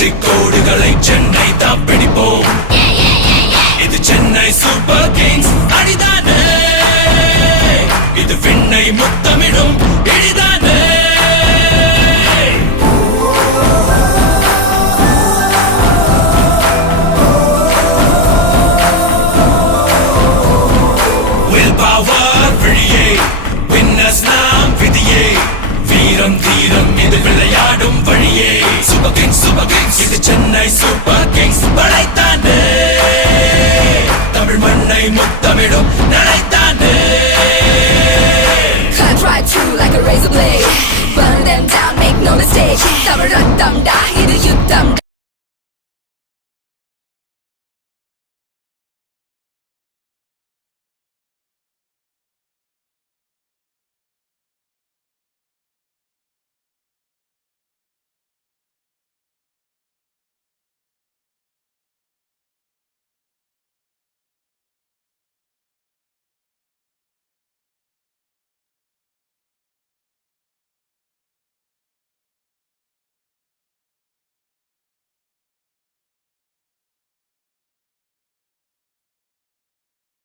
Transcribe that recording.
வெற்றி கோடுகளை சென்னை தான் பிடிப்போம். இது சென்னை சூப்பர் கிங்ஸ் அடிதானே, இது விண்ணை முத்தமிடும் இடிதானே. Will power விழியே, winners நாம் விதியே, வீரம் தீரம் இது விளையாடும் வழியே. சூப்பர் கிங்ஸ் இது சென்னை சூப்பர் கிங்ஸ் படைத்தானே, தமிழ் மண்ணை முத்தமிடும் நடைத்தானே. Cut right through like a razor blade, burn them down, make no mistake. Tamil ரத்தம்டா இது யுத்தம்டா.